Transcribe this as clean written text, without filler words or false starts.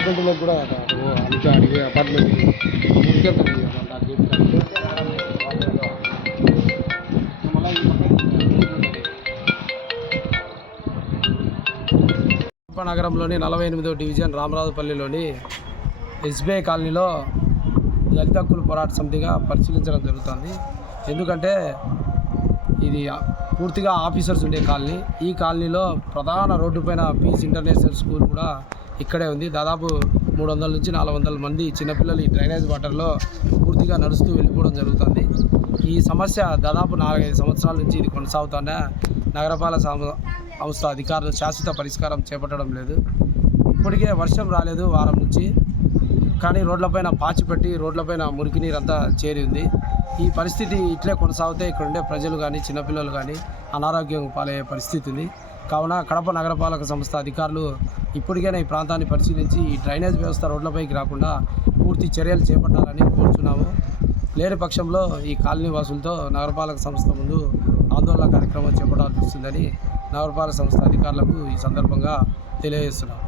అపార్ట్మెంట్లో కూడా అందుకే అడిగి అపార్ట్మెంట్ నగరంలోని 48వ డివిజన్ రామరాజుపల్లిలోని ఎస్బీఐ కాలనీలో దళిత హక్కుల పోరాట సమితిగా పరిశీలించడం జరుగుతుంది. ఎందుకంటే ఇది పూర్తిగా ఆఫీసర్స్ ఉండే కాలనీ. ఈ కాలనీలో ప్రధాన రోడ్డు పైన పీస్ ఇంటర్నేషనల్ స్కూల్ కూడా ఇక్కడే ఉంది. దాదాపు 300 నుంచి 400 మంది చిన్నపిల్లలు ఈ డ్రైనేజ్ వాటర్లో పూర్తిగా నడుస్తూ వెళ్ళిపోవడం జరుగుతుంది. ఈ సమస్య దాదాపు 4-5 సంవత్సరాల నుంచి ఇది కొనసాగుతున్న నగరపాలక సంస్థ అధికారులు శాశ్వత పరిష్కారం చేపట్టడం లేదు. ఇప్పటికే వర్షం రాలేదు వారం నుంచి, కానీ రోడ్లపైన పాచి పెట్టి రోడ్లపైన మురికి నీరంతా చేరి ఉంది. ఈ పరిస్థితి ఇట్లే కొనసాగితే ఇక్కడ ఉండే ప్రజలు కానీ చిన్నపిల్లలు కానీ అనారోగ్యం పాలయ్యే పరిస్థితి ఉంది. కావున కడప నగరపాలక సంస్థ అధికారులు ఇప్పటికైనా ఈ ప్రాంతాన్ని పరిశీలించి ఈ డ్రైనేజ్ వ్యవస్థ రోడ్లపైకి రాకుండా పూర్తి చర్యలు చేపట్టాలని కోరుచున్నాము. లేని పక్షంలో ఈ కాలనీ వాసులతో నగరపాలక సంస్థ ముందు ఆందోళన కార్యక్రమం చేపట్టాల్సి వస్తుందని నగరపాలక సంస్థ అధికారులకు ఈ సందర్భంగా తెలియజేస్తున్నాము.